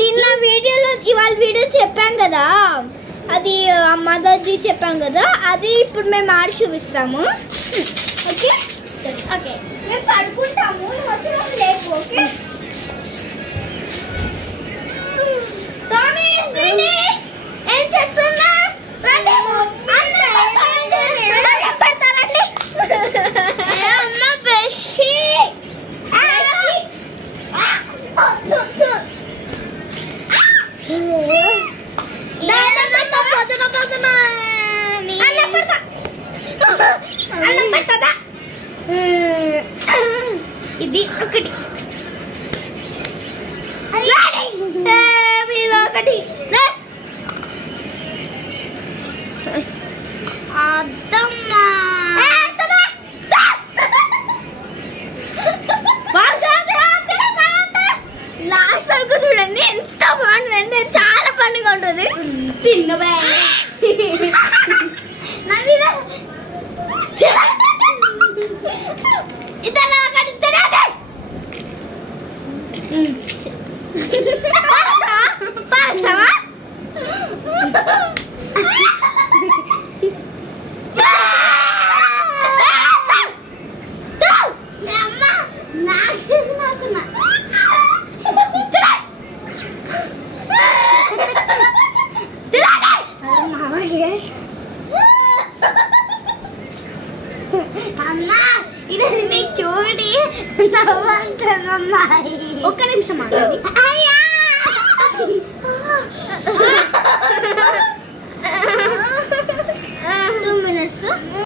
నిన్న వీడియోలో ఇవాళ వీడియో చెప్పాం కదా, అది మదర్ది చెప్పాం కదా, అది ఇప్పుడు మేము ఆడి చూపిస్తాము. ఓకే ఓకే మేము పడుకుంటాము, వచ్చినప్పుడు లేపు. ఓకే ఏం చేస్తున్నా? అమ్మ బ్రష్ ఇది ఒకటి ఒకటి అద్దమ్మా లాస్ట్ వరకు చూడండి, ఎంత బాగుంటుంది, చాలా ఫన్గా ఉంటుంది. తిన్నవే ఇతను ఒకటి తినండి. పారసావా? అమ్మా ఇది చూడి నవ్వుతానమ్మా. ఒక్క నిమిషం